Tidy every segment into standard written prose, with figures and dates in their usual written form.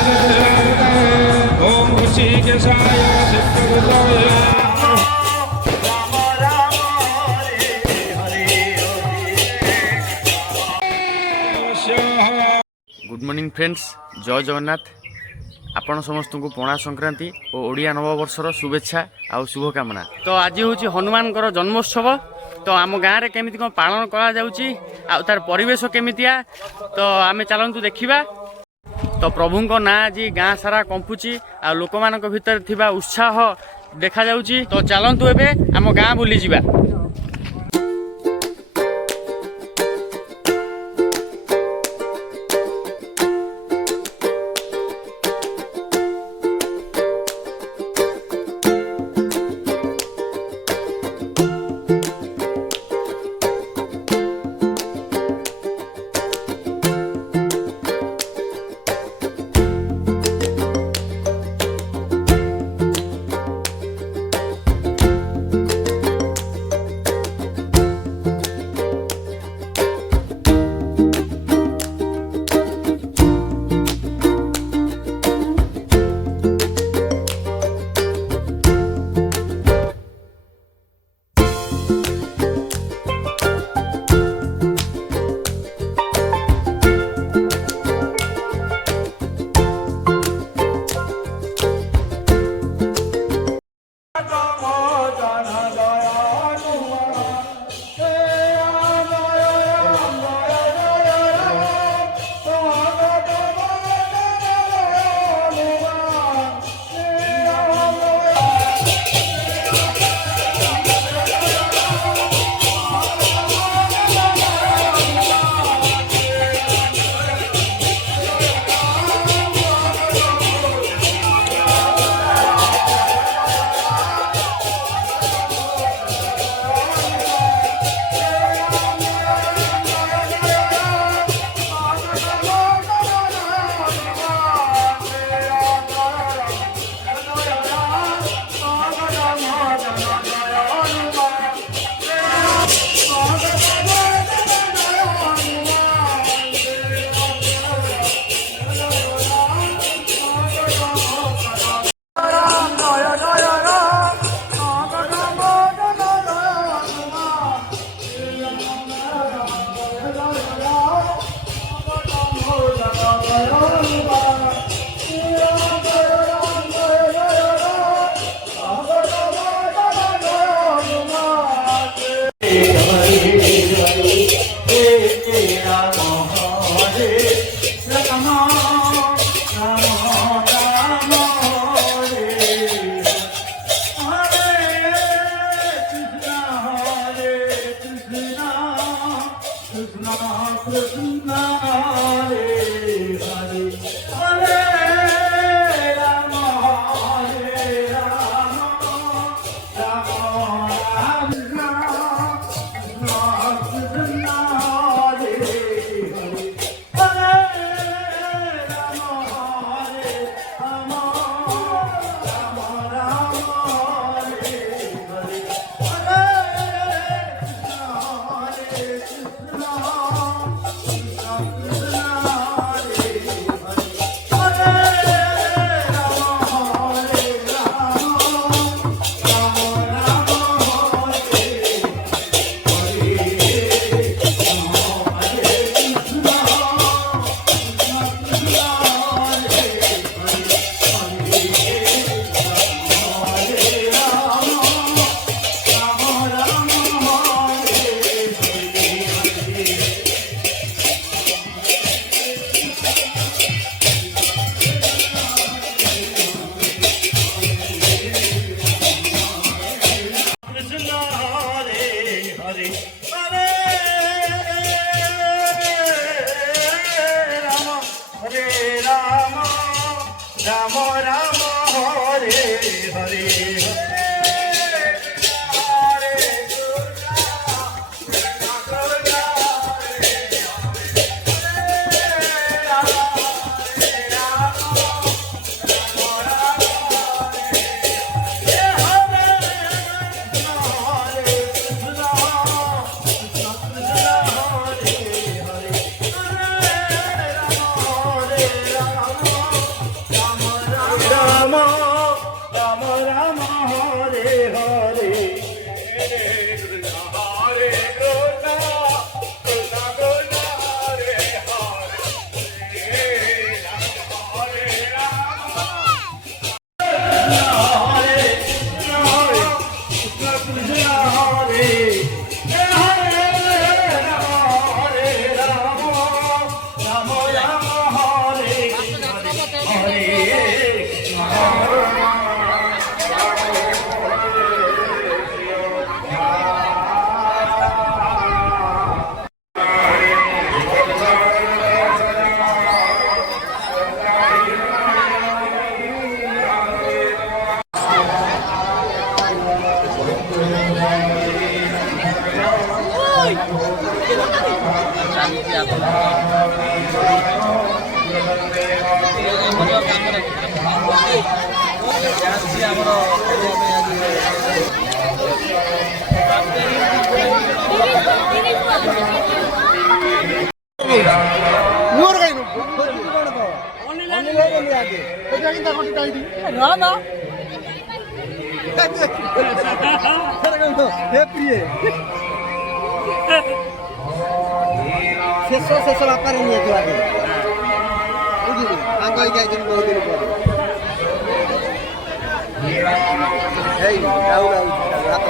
ओम ऋषिकेशाय सिद्धरूपाय good morning friends, जय जगन्नाथ। आपण समस्त को पणा संक्रांति और ओडिया नववर्षर शुभेच्छा आ शुभकामना। तो आज हूँ हनुमान जन्मोत्सव। तो आम गाँव में केमी कौन पालन कर तार परिवेश केमितिया, तो आम चलतु देखा। तो प्रभु ना आज गाँ सारा कंपुची आ लोक मान भीतर थिबा उत्साह देखा जाउची। तो चलतु एबे आम गाँ बुली जिबा। ଶେଷ ବାପାରେ ନିଆଯିବ ଆଗେ ବୁଝିଲି ଆଗ ହେଇକି ଯାଇଛନ୍ତି ବହୁତ ଦିନ ପରେ ହାତ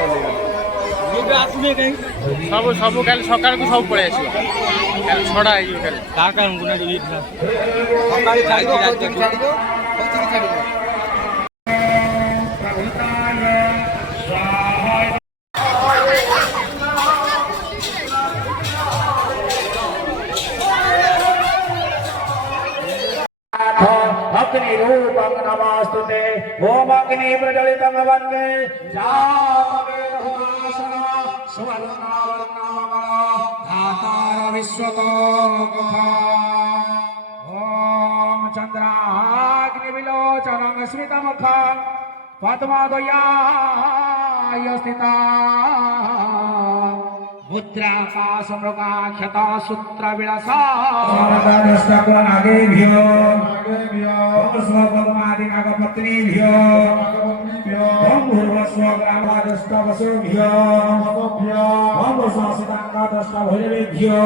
ସବୁ ସବୁ କାଲି ସକାଳକୁ ସବୁ ପଳେଇ ଆସିବ କାଲି ଛଡ଼ା ହେଇଯିବ କାଲି ସକାଳେ ଛାଡ଼ିବ କୋଚିଂ ଛାଡ଼ିବ କୋଚିଂ ଛାଡ଼ିବ अग्नि रूपं नमस्तुते ओम अग्नि प्रज्वलितं वन्दे जातवेदहुरासन सुवर्णनावरणनामकल धातार विश्वतो ओम चन्द्राग्निविलोचनं स्मितमुखं पद्मद्वयाय स्थिता मुद्राकाशमृगाख्यता सूत्रविलसा नागेभ्यो स्वपद्मादिनागपत्नीभ्यो भूर्भस्व ग्रामादष्टवसुभ्यो भूर्भस्व भैरवेभ्यो